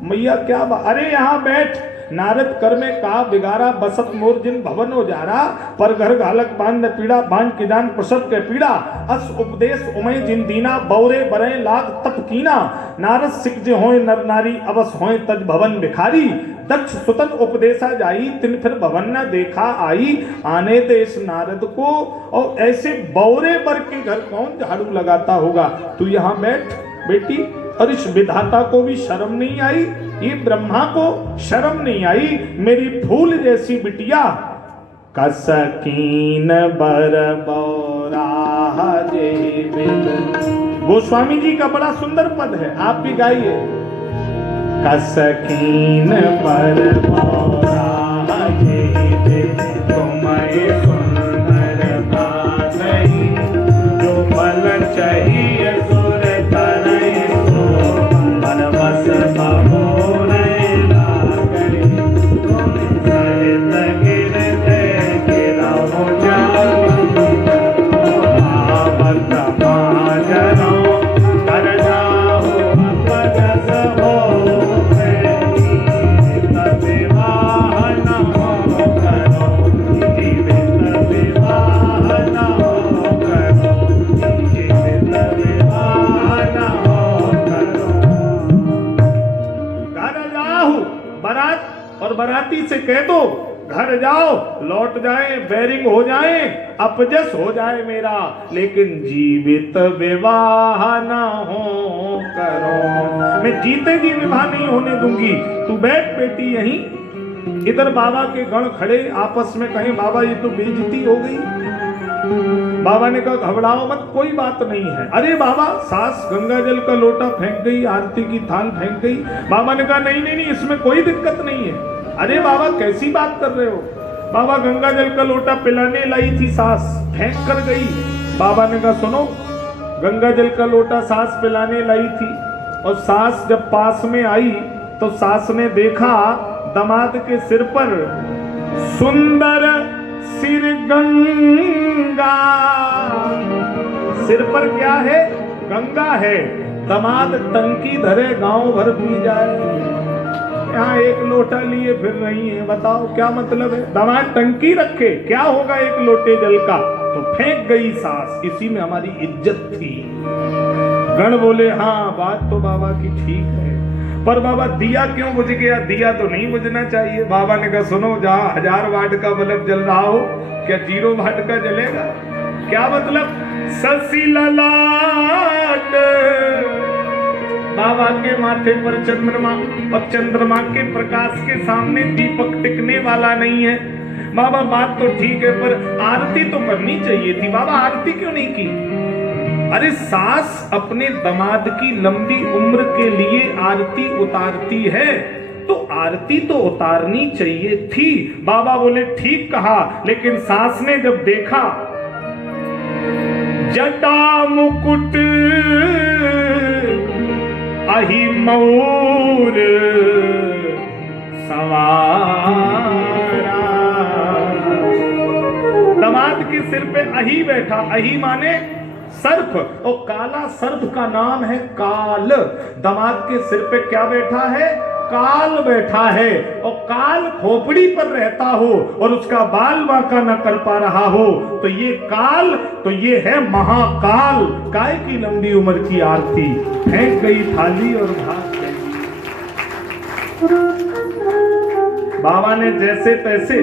मैया क्या अरे यहाँ बैठ। नारद कर में का बिगारा, बसत मोर जिन भवन हो जा रहा, पर घर घालक बांध पीड़ा, बांध के जान प्रसव के पीड़ा, अस उपदेश उमय जिन दीना, बौरे बरे लाग तप कीना, नारद सिख जे होए नर नारी, अवस होए तज भवन भिखारी, दक्ष सुतन उपदेशा जाई, तिन फिर भवन न देखा आई, आने देश नारद को। और ऐसे बौरे बर के घर कौन झाड़ू लगाता होगा? तू यहाँ बैठ बेटी। और इस विधाता को भी शर्म नहीं आई, ये ब्रह्मा को शर्म नहीं आई, मेरी फूल जैसी बिटिया। कसकीन बर बौरा गोस्वामी जी का बड़ा सुंदर पद है, आप भी गाइए। कसकीन बर बौरा तुम्हें सुंदर बात जो बल चाहिए सुर करे बस बबोरे लागरी, सहित गिरते गिरा हो जाओ, आवत माजरो कर जाओ अपजस हो, जीवित विवाह न हो करो, जीवित विवाह न हो करो, जीवित विवाह न हो करो। बारात और बाराती से कह दो घर जाओ, लौट जाए, बैरिंग हो जाए, अपजस हो जाए मेरा, लेकिन जीवित विवाह ना हो करो। मैं जीते जी विवाह नहीं होने दूंगी। तू बैठ बेटी यहीं। इधर बाबा के गण खड़े आपस में कहे बाबा ये तो बेइज्जती हो गई। बाबा ने कहा घबराओ मत, कोई बात नहीं है। अरे बाबा, सास गंगा जल का लोटा फेंक गई, आरती की थाल फेंक गई। बाबा ने कहा नहीं नहीं नहीं, इसमें कोई दिक्कत नहीं है। अरे बाबा कैसी बात कर रहे हो? बाबा गंगा जल का लोटा पिलाने लाई थी सास, फेंक कर गई। बाबा ने कहा सुनो, गंगा जल का लोटा सास पिलाने लाई थी और सास जब पास में आई तो सास ने देखा दामाद के सिर पर सुंदर सिर गंगा। सिर पर क्या है? गंगा है। दामाद टंकी धरे गांव भर पी जाए, यहाँ एक लोटा लिए फिर रही है। बताओ क्या मतलब है? दामाद टंकी रखे, क्या होगा एक लोटे जल का? तो फेंक गई सास। इसी में हमारी इज्जत थी। गण बोले हाँ बात तो बाबा की ठीक है, पर बाबा दिया क्यों बुझ गया? दिया तो नहीं बुझना चाहिए। बाबा ने कहा सुनो, जहां 1000 वाट का बल्ब जल रहा हो, क्या 0 वाट का जलेगा? क्या मतलब? शशि ललाट, बाबा के माथे पर चंद्रमा, और चंद्रमा के प्रकाश के सामने दीपक टिकने वाला नहीं है। बाबा बात तो ठीक है, पर आरती तो करनी चाहिए थी। बाबा आरती क्यों नहीं की? अरे सास अपने दामाद की लंबी उम्र के लिए आरती उतारती है, तो आरती तो उतारनी चाहिए थी। बाबा बोले ठीक कहा, लेकिन सास ने जब देखा जटा मुकुट अहि मऊर सवारा, दामाद के सिर पे अहि बैठा। अहि माने सर्प, और काला सर्प का नाम है काल। दामाद के सिर पे क्या बैठा है? काल बैठा है। और काल खोपड़ी पर रहता हो और उसका बाल बांका न कर पा रहा हो, तो ये काल, तो ये है महाकाल। काय की लंबी उम्र की आरती, फेंक गई थाली और भाग गई। बाबा ने जैसे तैसे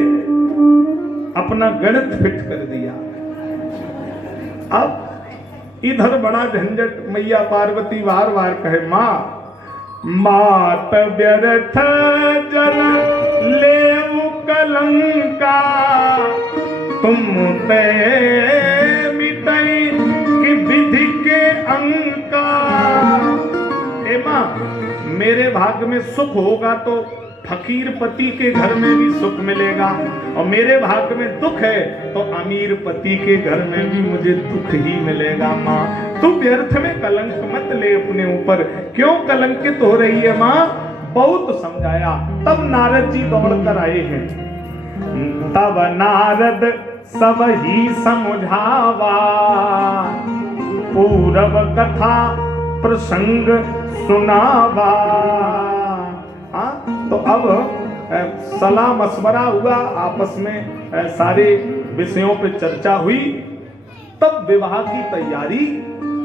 अपना गणित फिट कर दिया। अब इधर बड़ा झंझट। मैया पार्वती बार बार कहे मां, मात व्यर्थ जल लेऊ कलंका, तुम ते मिटई कि विधि के अंका। ए मां, मेरे भाग में सुख होगा तो फकीर पति के घर में भी सुख मिलेगा, और मेरे भाग में दुख है तो अमीर पति के घर में भी मुझे दुख ही मिलेगा। माँ, तू व्यर्थ में कलंक मत ले अपने ऊपर। क्यों कलंकित हो रही है माँ? बहुत समझाया। तब नारद जी दौड़ कर आए हैं। तब नारद सब ही समझावा, पूरब कथा प्रसंग सुनावा। तो अब सलाह मशवरा हुआ, आपस में सारे विषयों पर चर्चा हुई। तब विवाह की तैयारी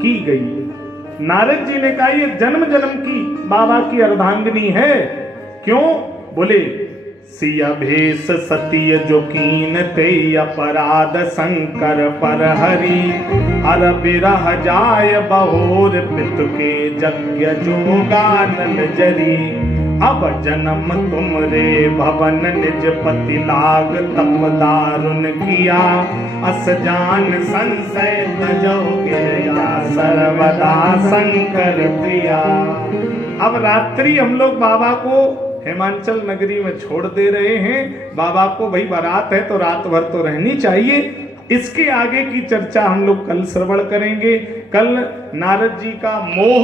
की गई। नारद जी ने कहा ये जन्म जन्म की बाबा की अर्धांगिनी है। क्यों? बोले सिया भेष सतीय जो कीन ते अपराध शंकर पर हरि, हर बिरह जाय बहोर पितु के यज्ञ जोगानल जरी। अब जन्म तुमरे भवन निज पति लाग, तप दारुण किया अस जान संशय तजो गिरया, सर्वदा शंकर प्रिया। अब रात्रि हम लोग बाबा को हिमाचल नगरी में छोड़ दे रहे हैं। बाबा को भाई बारात है तो रात भर तो रहनी चाहिए। इसके आगे की चर्चा हम लोग कल श्रवण करेंगे। कल नारद जी का मोह